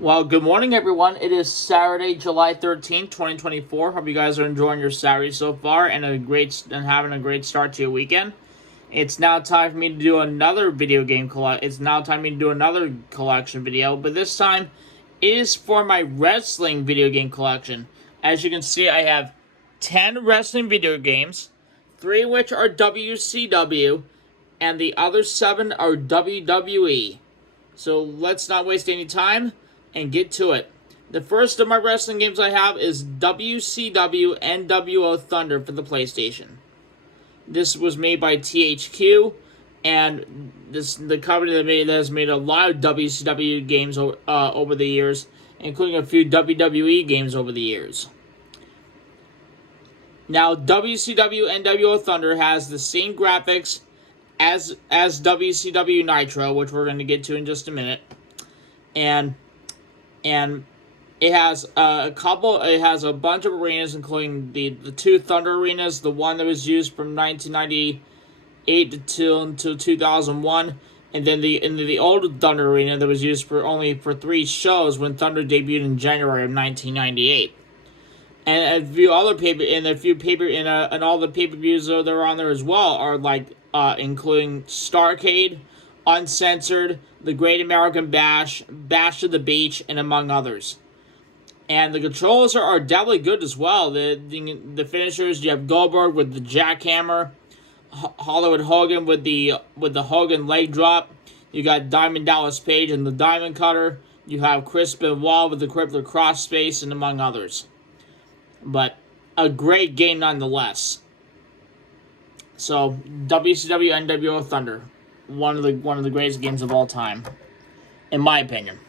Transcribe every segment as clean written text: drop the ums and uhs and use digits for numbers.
Well, good morning, everyone. It is Saturday, July 13th, 2024. Hope you guys are enjoying your Saturday so far and having a great start to your weekend. It's now time for me to do another video game It's now time for me to do another collection video, but this time it is for my wrestling video game collection. As you can see, I have 10 wrestling video games, 3 of which are WCW, and the other 7 are WWE. So let's not waste any time and get to it. The first of my wrestling games I have is WCW NWO Thunder for the PlayStation. This was made by THQ, and the company that has made a lot of WCW games over the years, including a few WWE games over the years. Now, WCW NWO Thunder has the same graphics as WCW Nitro, which we're going to get to in just a minute, and it has It has a bunch of arenas, including the 2 Thunder arenas, the one that was used from 1998 until 2001, and then the old Thunder arena that was used only for 3 shows when Thunder debuted in January of 1998. And all the pay-per-views that are on there as well are including Starrcade, Uncensored, The Great American Bash, Bash to the Beach, and among others. And the controls are definitely good as well. The finishers, you have Goldberg with the jackhammer, Hollywood Hogan with the Hogan leg drop. You got Diamond Dallas Page and the Diamond Cutter. You have Chris Benoit with the Crippler Cross Space, and among others. But a great game nonetheless. So WCW NWO Thunder, one of the greatest games of all time, in my opinion.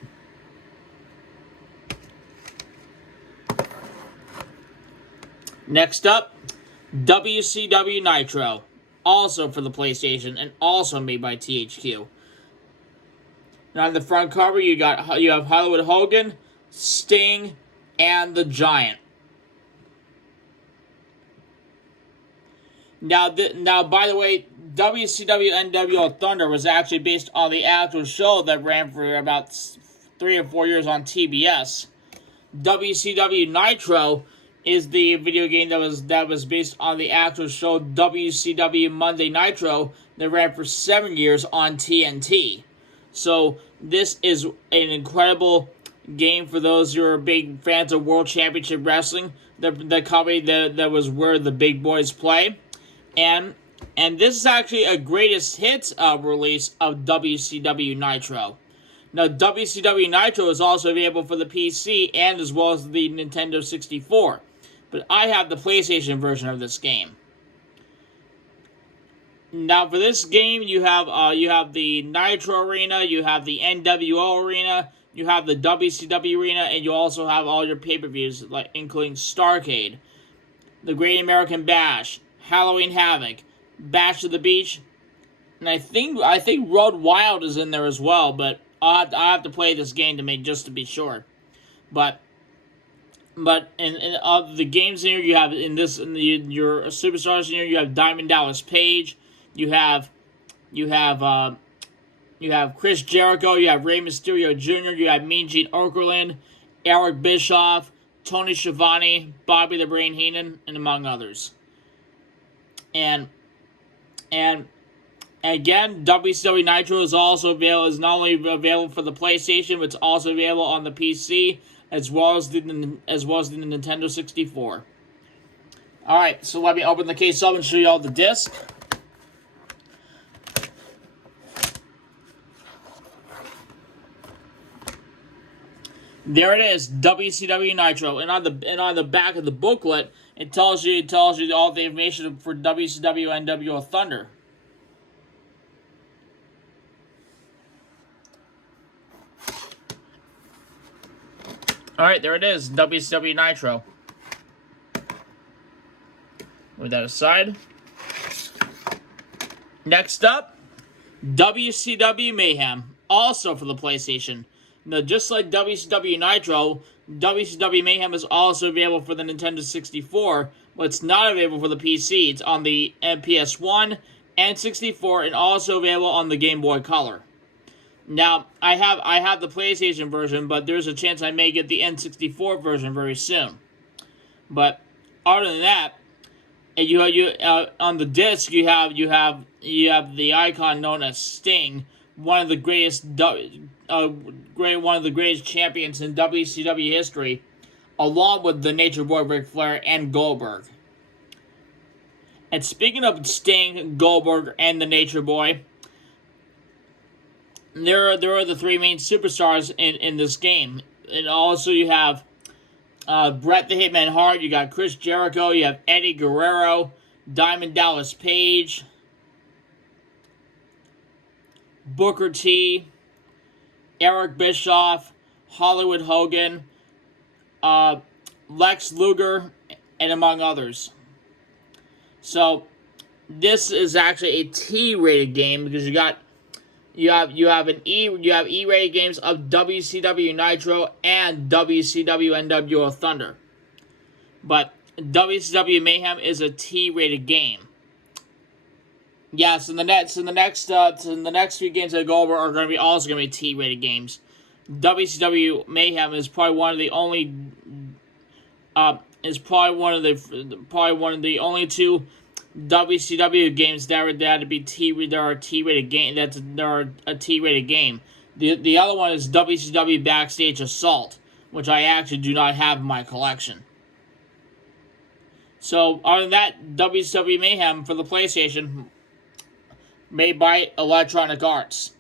Next up, WCW Nitro, also for the PlayStation and also made by THQ. Now on the front cover, you have Hollywood Hogan, Sting, and the Giant. Now, by the way, WCW NWO Thunder was actually based on the actual show that ran for about 3 or 4 years on TBS. WCW Nitro is the video game that was based on the actual show WCW Monday Nitro that ran for 7 years on TNT. So this is an incredible game for those who are big fans of World Championship Wrestling, the company that was where the big boys play. And this is actually a greatest hits release of WCW Nitro. Now, WCW Nitro is also available for the PC and as well as the Nintendo 64. But I have the PlayStation version of this game. Now, for this game, you have the Nitro Arena, you have the NWO Arena, you have the WCW Arena, and you also have all your pay-per-views, including Starrcade, The Great American Bash, Halloween Havoc, Bash to the Beach, and I think Road Wild is in there as well, but I'll have to play this game to be sure. But in the games here, you have your superstars here, you have Diamond Dallas Page, you have Chris Jericho, you have Rey Mysterio Jr., you have Mean Gene Okerlund, Eric Bischoff, Tony Schiavone, Bobby the Brain Heenan, and among others. And again, WCW Nitro is not only available for the PlayStation, but it's also available on the PC as well as the Nintendo 64. All right, so let me open the case up and show you all the disc. There it is, WCW Nitro, and on the back of the booklet, it tells you all the information for WCW NWO Thunder. All right, there it is, WCW Nitro. Move that aside. Next up, WCW Mayhem, also for the PlayStation. Now, just like WCW Nitro, WCW Mayhem is also available for the Nintendo 64, but it's not available for the PC. It's on the PS1 and 64, and also available on the Game Boy Color. Now, I have the PlayStation version, but there's a chance I may get the N64 version very soon. But other than that, and on the disc you have the icon known as Sting, one of the greatest champions in WCW history, along with the Nature Boy Ric Flair and Goldberg. And speaking of Sting, Goldberg, and the Nature Boy, there are the three main superstars in this game. And also you have Bret the Hitman Hart, you got Chris Jericho, you have Eddie Guerrero, Diamond Dallas Page, Booker T, Eric Bischoff, Hollywood Hogan, Lex Luger, and among others. So this is actually a T-rated game because you have E-rated games of WCW Nitro and WCW NWO Thunder. But WCW Mayhem is a T-rated game. Yes, and the next few games that go over are going to be T-rated games. WCW Mayhem is probably one of the only two WCW games that are a T-rated game. The other one is WCW Backstage Assault, which I actually do not have in my collection. So other than that, WCW Mayhem for the PlayStation, made by Electronic Arts.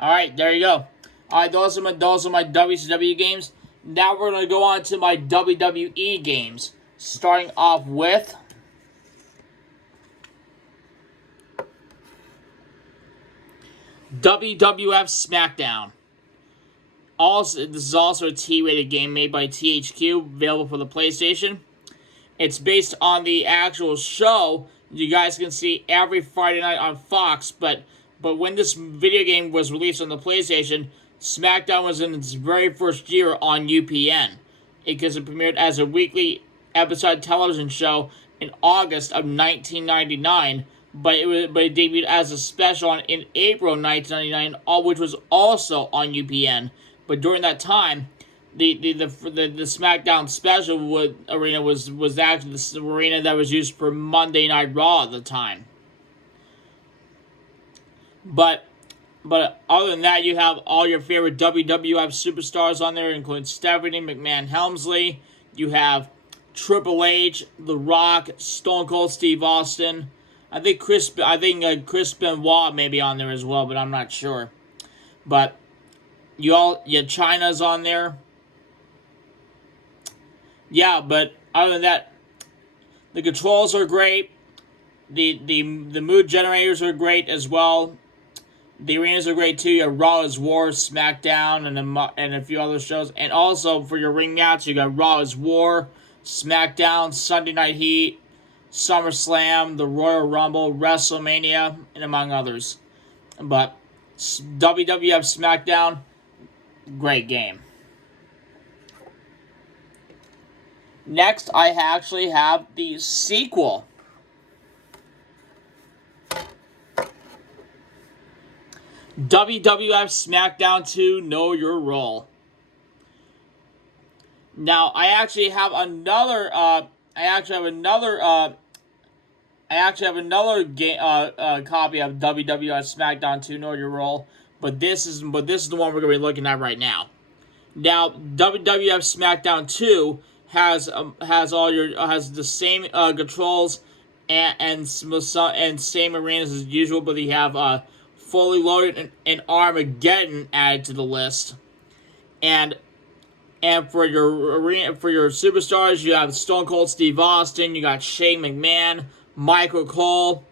All right, there you go. All right, those are my WCW games. Now we're going to go on to my WWE games, starting off with WWF SmackDown. This is also a T-rated game made by THQ, available for the PlayStation. It's based on the actual show you guys can see every Friday night on Fox, but when this video game was released on the PlayStation, SmackDown was in its very first year on UPN, because it premiered as a weekly episode television show in August of 1999, but it debuted as a special in April 1999, which was also on UPN. But during that time, the SmackDown special arena was actually the arena that was used for Monday Night Raw at the time. But other than that, you have all your favorite WWF superstars on there, including Stephanie McMahon Helmsley. You have Triple H, The Rock, Stone Cold Steve Austin. I think Chris Benoit may be on there as well, but I'm not sure. But Chyna's on there. Yeah, but other than that, the controls are great. The mood generators are great as well. The arenas are great too. You have Raw is War, SmackDown, and a few other shows. And also for your ring match, you got Raw is War, SmackDown, Sunday Night Heat, SummerSlam, the Royal Rumble, WrestleMania, and among others. But WWF SmackDown, great game. Next, I actually have the sequel. WWF SmackDown 2 Know Your Role. Now, I actually have another game, copy of WWF SmackDown 2 Know Your Role, but this is the one we're going to be looking at right now. Now, WWF SmackDown 2 has the same controls and same arenas as usual, but they have Fully Loaded and Armageddon added to the list. And for your superstars, you have Stone Cold Steve Austin, you got Shane McMahon, Michael Cole,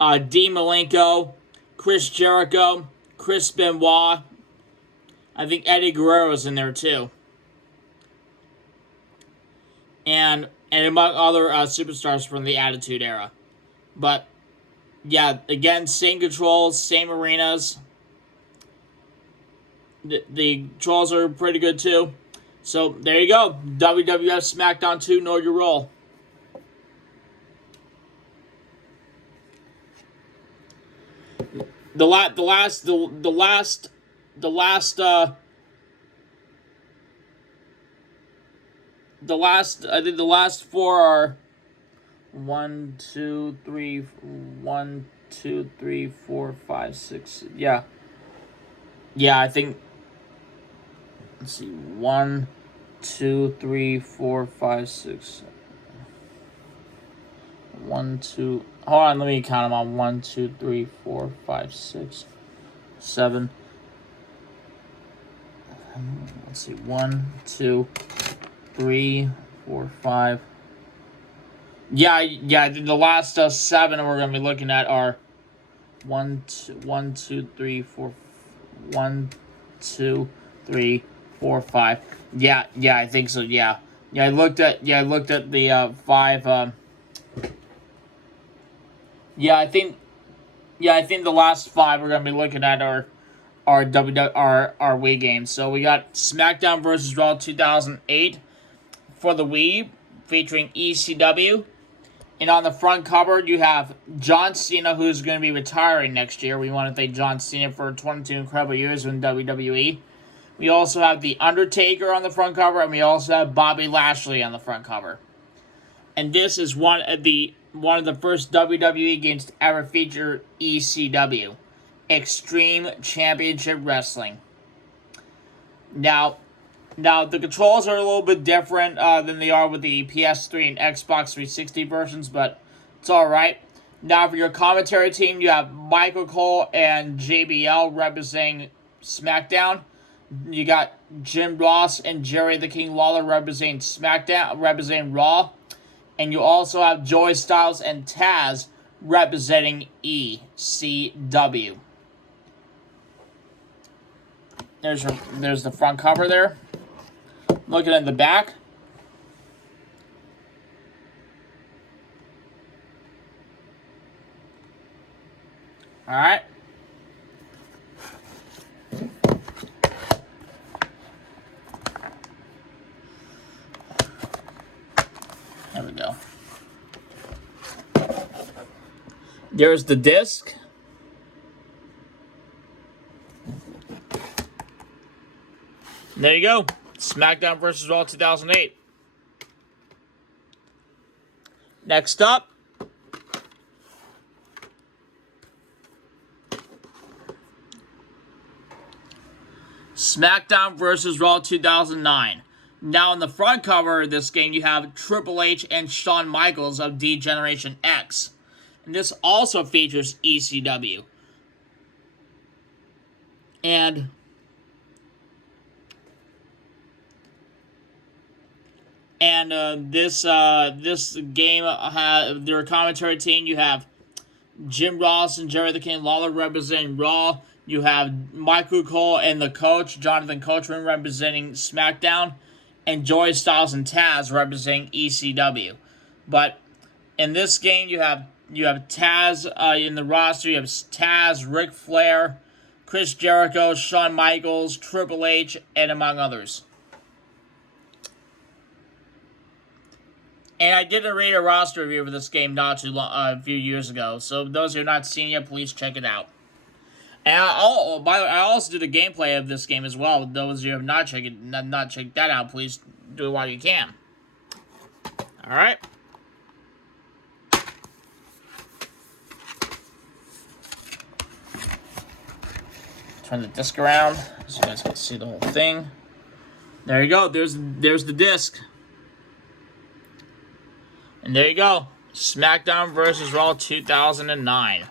Dean Malenko, Chris Jericho, Chris Benoit. I think Eddie Guerrero's in there too. And among other superstars from the Attitude Era. But yeah, again, same controls, same arenas. The controls are pretty good too. So there you go. WWF SmackDown 2 Know Your Role. I think the last four are 1, 2, 3, 1, 2, 3, 4, 5, 6. Yeah. Yeah, I think. Let's see. 1, 2, 3, 4, 5, 6. 1, 2. Hold on, let me count them on. 1, 2, 3, 4, 5, 6, 7. Let's see. 1, 2, 3, 4, 5. Yeah. The last 7 we're gonna be looking at are 1, 2, 3, 4. 1, 2, 3, 4, 5. Yeah, I think so. Yeah. I looked at the 5. Yeah, I think the last 5 we're gonna be looking at are our Wii games. So we got SmackDown vs. Raw 2008 for the Wii, featuring ECW. And on the front cover, you have John Cena, who's going to be retiring next year. We want to thank John Cena for 22 incredible years in WWE. We also have The Undertaker on the front cover, and we also have Bobby Lashley on the front cover. And this is one of the first WWE games to ever feature ECW, Extreme Championship Wrestling. Now, the controls are a little bit different than they are with the PS3 and Xbox 360 versions, but it's alright. Now, for your commentary team, you have Michael Cole and JBL representing SmackDown. You got Jim Ross and Jerry the King Lawler representing Raw. And you also have Joey Styles and Taz representing ECW. There's the front cover there. Looking at the back. Alright. There we go. There's the disc. There you go. SmackDown vs. Raw 2008. Next up, SmackDown vs. Raw 2009. Now on the front cover of this game, you have Triple H and Shawn Michaels of D-Generation X. And this also features ECW. And this game, their commentary team, you have Jim Ross and Jerry the King Lawler representing Raw. You have Michael Cole and the coach, Jonathan Coachman, representing SmackDown. And Joey Styles and Taz representing ECW. But in this game, you have Taz in the roster. You have Taz, Ric Flair, Chris Jericho, Shawn Michaels, Triple H, and among others. And I did read a roster review for this game not too long, a few years ago. So those who have not seen it, please check it out. And by the way, I also did a gameplay of this game as well. Those who have not checked that out, please do it while you can. All right. Turn the disc around so you guys can see the whole thing. There you go. There's the disc. And there you go. SmackDown vs. Raw 2009.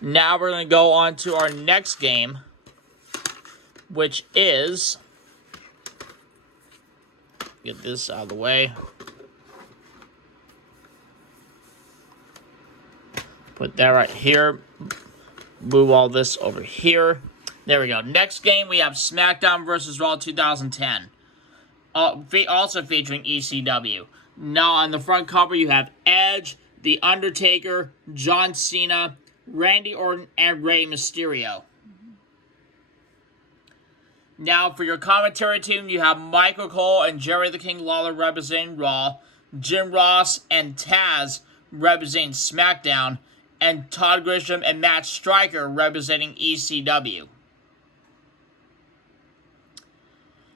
Now we're going to go on to our next game, which is... Get this out of the way. Put that right here. Move all this over here. There we go. Next game, we have SmackDown vs. Raw 2010. Also featuring ECW. Now, on the front cover, you have Edge, The Undertaker, John Cena, Randy Orton, and Rey Mysterio. Now, for your commentary team, you have Michael Cole and Jerry the King Lawler representing Raw, Jim Ross and Taz representing SmackDown, and Todd Grisham and Matt Striker representing ECW.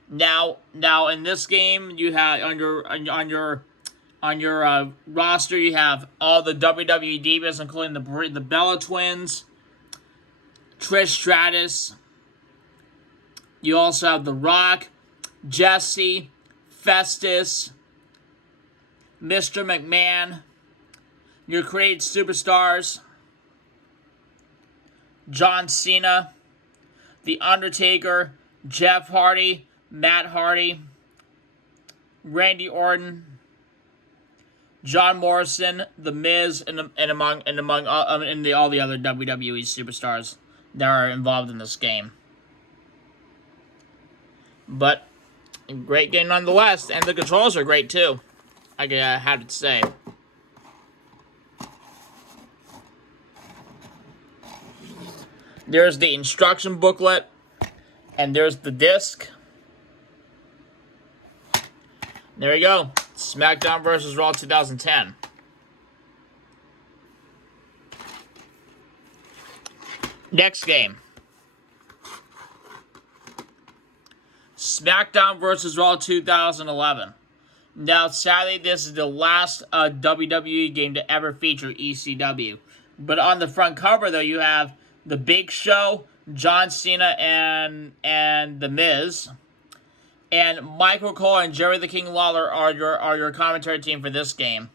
Now in this game, you have on your roster, you have all the WWE Divas, including the Bella Twins, Trish Stratus. You also have The Rock, Jesse, Festus, Mr. McMahon, your created superstars, John Cena, The Undertaker, Jeff Hardy, Matt Hardy, Randy Orton, John Morrison, The Miz, and among all the other WWE superstars that are involved in this game. But a great game nonetheless, and the controls are great too, I have to say. There's the instruction booklet, and there's the disc. There we go. SmackDown vs. Raw 2010. Next game. SmackDown vs. Raw 2011. Now, sadly, this is the last WWE game to ever feature ECW. But on the front cover, though, you have The Big Show, John Cena, and The Miz. And Michael Cole and Jerry the King Lawler are your commentary team for this game.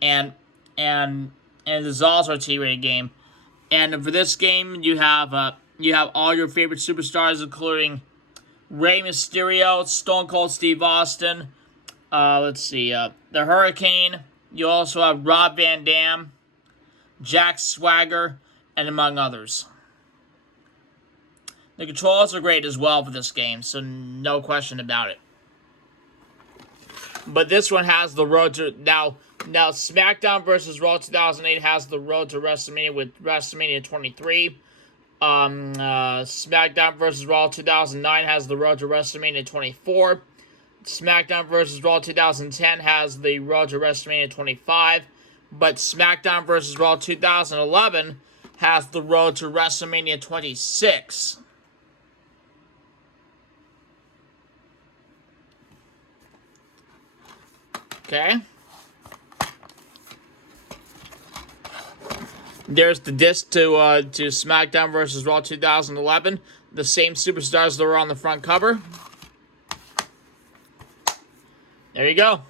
And this is also a T-rated game. And for this game, you have all your favorite superstars, including Rey Mysterio, Stone Cold Steve Austin. The Hurricane. You also have Rob Van Dam, Jack Swagger, and among others. The controls are great as well for this game, so no question about it. But this one has the road to... Now SmackDown vs. Raw 2008 has the road to WrestleMania with WrestleMania 23. SmackDown vs. Raw 2009 has the road to WrestleMania 24. SmackDown vs. Raw 2010 has the road to WrestleMania 25. But SmackDown vs. Raw 2011 has the road to WrestleMania 26. Okay. There's the disc to SmackDown vs. Raw 2011. The same superstars that were on the front cover. There you go.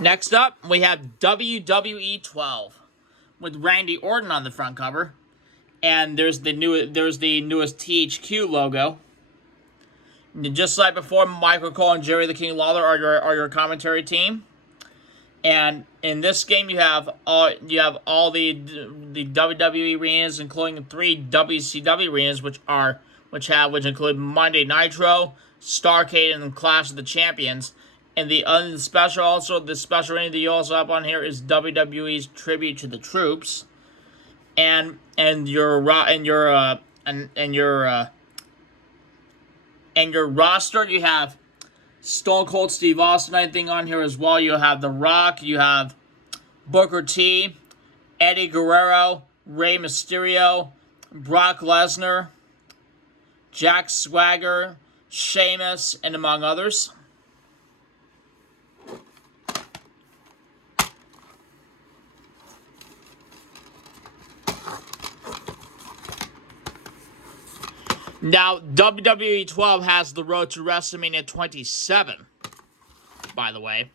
Next up, we have WWE 12 with Randy Orton on the front cover, and there's the newest THQ logo. And just like before, Michael Cole and Jerry the King Lawler are your commentary team. And in this game, you have all the WWE arenas, including 3 WCW arenas, which include Monday Nitro, Starrcade, and Clash of the Champions. And the special arena that you also have on here is WWE's Tribute to the Troops. And your roster, you have Stone Cold Steve Austin, I think, on here as well. You have The Rock, you have Booker T, Eddie Guerrero, Rey Mysterio, Brock Lesnar, Jack Swagger, Sheamus, and among others. Now, WWE 12 has the road to WrestleMania 27, by the way.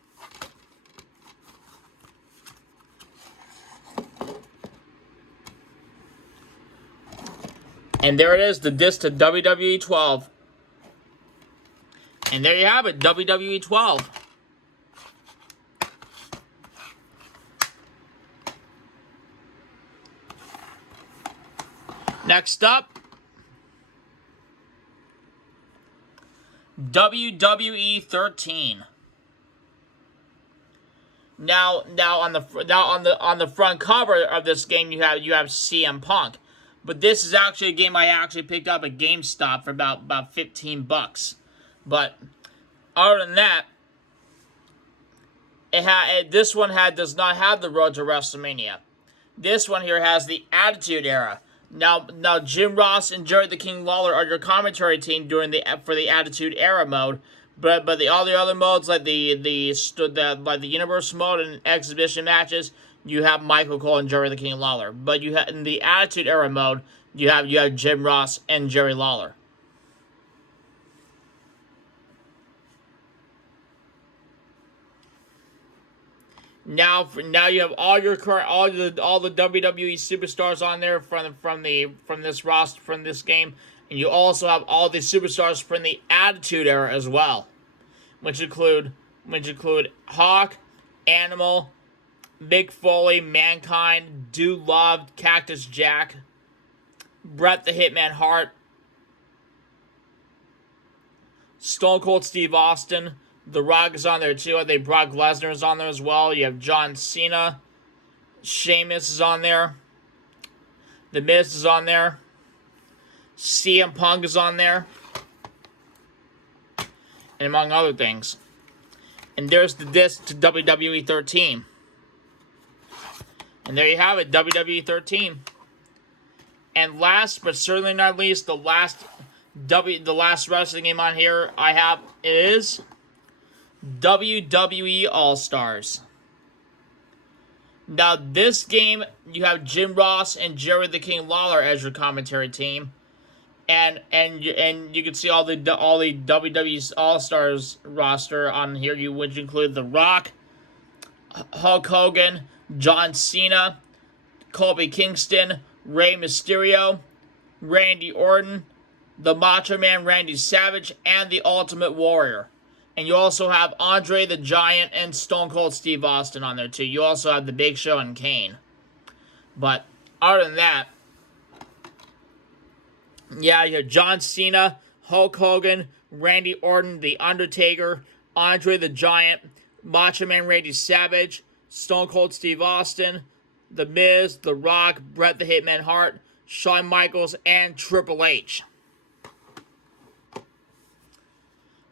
And there it is, the disc to WWE 12. And there you have it, WWE 12. Next up, WWE 13. Now on the front cover of this game you have CM Punk, but this is actually a game I actually picked up at GameStop for about $15. But other than that, This one does not have the Road to WrestleMania. This one here has the Attitude Era. Now Jim Ross and Jerry the King Lawler are your commentary team for the Attitude Era mode. But all the other modes like the Universal mode and exhibition matches, you have Michael Cole and Jerry the King Lawler. But in the Attitude Era mode, you have Jim Ross and Jerry Lawler. Now you have all the WWE superstars on there from this roster from this game, and you also have all the superstars from the Attitude Era as well, which include Hawk, Animal, Mick Foley, Mankind, Dude Love, Cactus Jack, Bret the Hitman Hart, Stone Cold Steve Austin. The Rock is on there too. I think Brock Lesnar is on there as well. You have John Cena. Sheamus is on there. The Miz is on there. CM Punk is on there. And among other things. And there's the disc to WWE 13. And there you have it, WWE 13. And last but certainly not least, the last wrestling game on here I have is WWE All-Stars. Now, this game, you have Jim Ross and Jerry the King Lawler as your commentary team, and you can see all the WWE All-Stars roster on here, which include The Rock, Hulk Hogan, John Cena, Kofi Kingston, Rey Mysterio, Randy Orton, the Macho Man Randy Savage, and the Ultimate Warrior. And you also have Andre the Giant and Stone Cold Steve Austin on there too. You also have the Big Show and Kane. But other than that, yeah, you have John Cena, Hulk Hogan, Randy Orton, The Undertaker, Andre the Giant, Macho Man Randy Savage, Stone Cold Steve Austin, The Miz, The Rock, Bret the Hitman Hart, Shawn Michaels, and Triple H.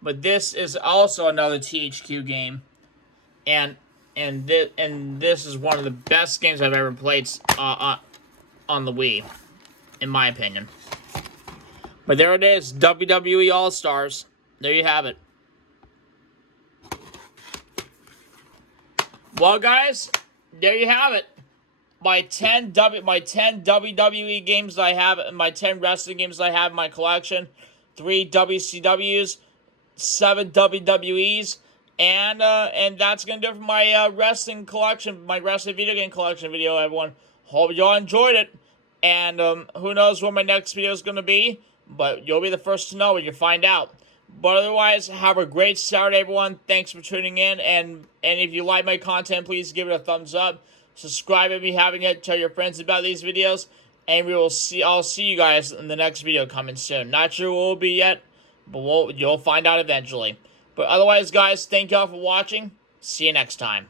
But this is also another THQ game, and this is one of the best games I've ever played on the Wii, in my opinion. But there it is, WWE All Stars. There you have it. Well, guys, there you have it. My 10 WWE games I have, my 10 wrestling games I have in my collection, 3 WCWs. 7 WWEs, and that's gonna do it for my wrestling collection, my wrestling video game collection video, everyone. Hope y'all enjoyed it, and who knows what my next video is gonna be, but you'll be the first to know when you find out. But otherwise, have a great Saturday, everyone. Thanks for tuning in, and if you like my content, please give it a thumbs up. Subscribe if you haven't yet. Tell your friends about these videos, and I'll see you guys in the next video coming soon. Not sure what it will be yet, but you'll find out eventually. But otherwise, guys, thank y'all for watching. See you next time.